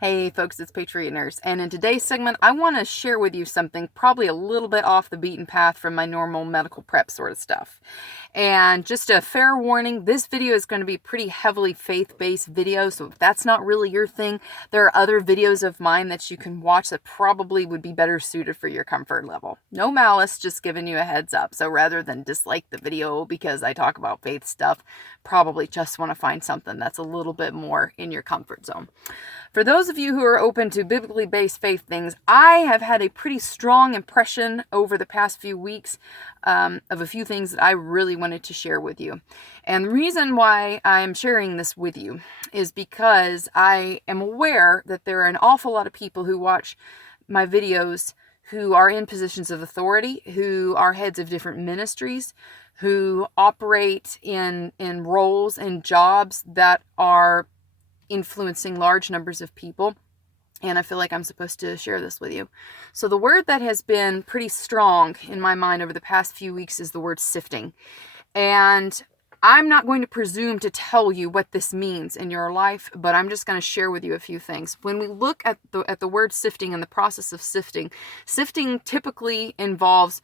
Hey folks, it's Patriot Nurse, and in today's segment, I want to share with you something probably a little bit off the beaten path from my normal medical prep sort of stuff. And just a fair warning, this video is going to be pretty heavily faith-based video, so if that's not really your thing, there are other videos of mine that you can watch that probably would be better suited for your comfort level. No malice, just giving you a heads up. So rather than dislike the video because I talk about faith stuff, probably just want to find something that's a little bit more in your comfort zone. For those of you who are open to biblically based faith things, I have had a pretty strong impression over the past few weeks of a few things that I really wanted to share with you. And the reason why I'm sharing this with you is because I am aware that there are an awful lot of people who watch my videos who are in positions of authority, who are heads of different ministries, who operate in roles and jobs that are influencing large numbers of people, and I feel like I'm supposed to share this with you. So the word that has been pretty strong in my mind over the past few weeks is the word sifting. And I'm not going to presume to tell you what this means in your life, but I'm just going to share with you a few things. When we look at the word sifting and the process of sifting, sifting typically involves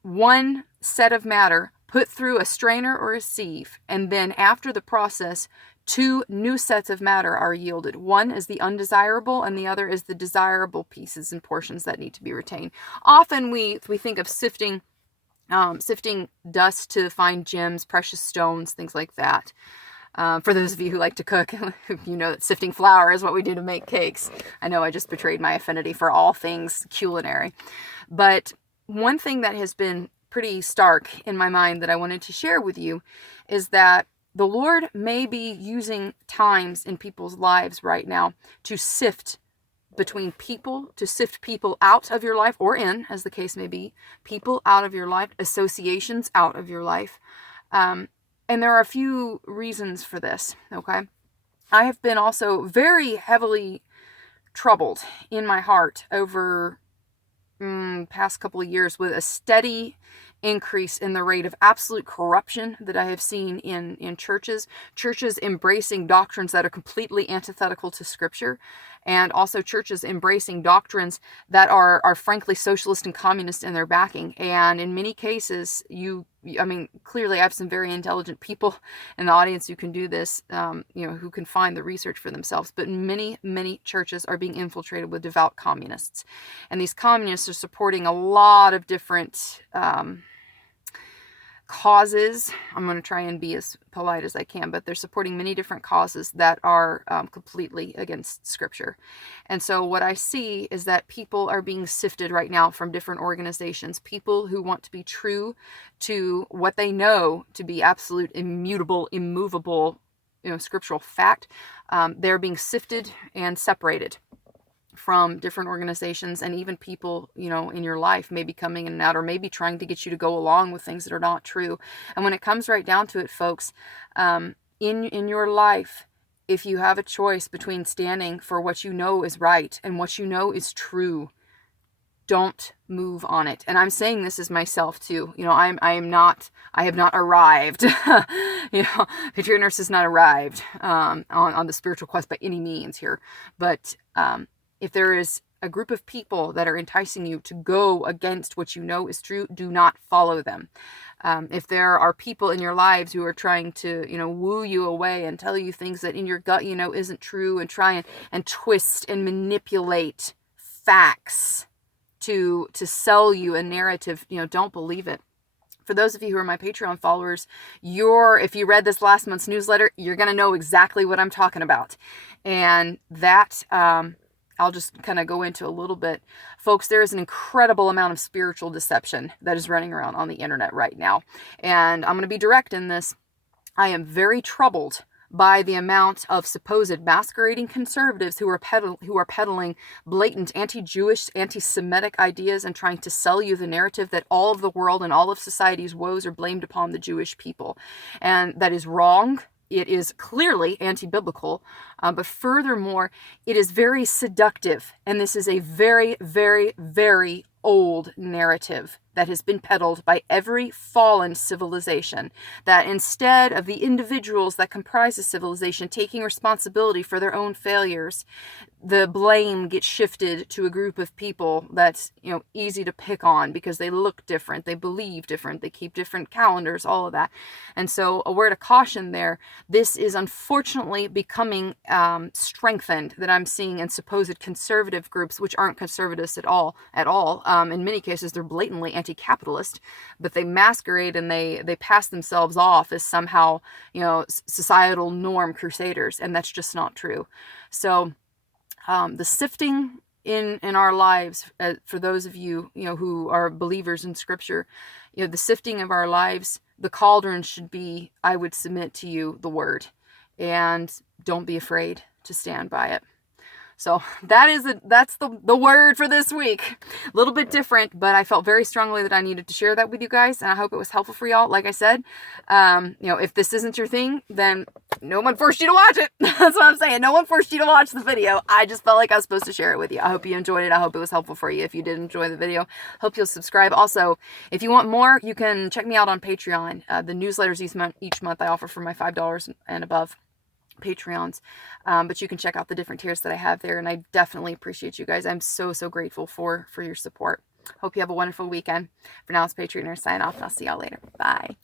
one set of matter put through a strainer or a sieve, and then after the process, two new sets of matter are yielded. One is the undesirable and the other is the desirable pieces and portions that need to be retained. Often we think of sifting dust to find gems, precious stones, things like that. For those of you who like to cook, you know that sifting flour is what we do to make cakes. I know I just betrayed my affinity for all things culinary. But one thing that has been pretty stark in my mind that I wanted to share with you is that the Lord may be using times in people's lives right now to sift between people, to sift people out of your life or in, as the case may be, people out of your life, associations out of your life. And there are a few reasons for this, okay? I have been also very heavily troubled in my heart over past couple of years with a steady increase in the rate of absolute corruption that I have seen in churches embracing doctrines that are completely antithetical to Scripture, and also churches embracing doctrines that are frankly socialist and communist in their backing. And in many cases, clearly I have some very intelligent people in the audience who can do this, who can find the research for themselves. But many churches are being infiltrated with devout communists. And these communists are supporting a lot of different causes. I'm going to try and be as polite as I can, but they're supporting many different causes that are completely against Scripture. And so what I see is that people are being sifted right now from different organizations, people who want to be true to what they know to be absolute, immutable, immovable, scriptural fact. They're being sifted and separated from different organizations, and even people, in your life may be coming in and out, or maybe trying to get you to go along with things that are not true. And when it comes right down to it, folks, in your life, if you have a choice between standing for what you know is right and what you know is true, don't move on it. And I'm saying this as myself too. I have not arrived. Patriot Nurse has not arrived on the spiritual quest by any means here. But if there is a group of people that are enticing you to go against what you know is true, do not follow them. If there are people in your lives who are trying to, woo you away and tell you things that in your gut, isn't true, and try and twist and manipulate facts to sell you a narrative, don't believe it. For those of you who are my Patreon followers, if you read this last month's newsletter, you're going to know exactly what I'm talking about. And that, I'll just kind of go into a little bit. Folks, there is an incredible amount of spiritual deception that is running around on the internet right now. And I'm going to be direct in this. I am very troubled by the amount of supposed masquerading conservatives who are peddling blatant anti-Jewish, anti-Semitic ideas and trying to sell you the narrative that all of the world and all of society's woes are blamed upon the Jewish people. And that is wrong. It is clearly anti-biblical, but furthermore, it is very seductive. And this is a very, very, very old narrative that has been peddled by every fallen civilization, that instead of the individuals that comprise a civilization taking responsibility for their own failures, the blame gets shifted to a group of people that's, easy to pick on because they look different, they believe different, they keep different calendars, all of that. And so a word of caution there, this is unfortunately becoming strengthened, that I'm seeing in supposed conservative groups, which aren't conservatives at all. In many cases, they're blatantly anti-capitalist, but they masquerade and they pass themselves off as somehow, societal norm crusaders, and that's just not true. So the sifting in our lives, for those of you, who are believers in Scripture, the sifting of our lives, the cauldron should be, I would submit to you, the Word, and don't be afraid to stand by it. So that's the word for this week. A little bit different, but I felt very strongly that I needed to share that with you guys, and I hope it was helpful for y'all. Like I said, if this isn't your thing, then no one forced you to watch it. That's what I'm saying. No one forced you to watch the video. I just felt like I was supposed to share it with you. I hope you enjoyed it. I hope it was helpful for you. If you did enjoy the video, hope you'll subscribe. Also, if you want more, you can check me out on Patreon. The newsletters each month I offer for my $5 and above Patreons, but you can check out the different tiers that I have there, and I definitely appreciate you guys. I'm so grateful for your support. Hope you have a wonderful weekend. For now, it's Patrioter sign off, and I'll see y'all later. Bye.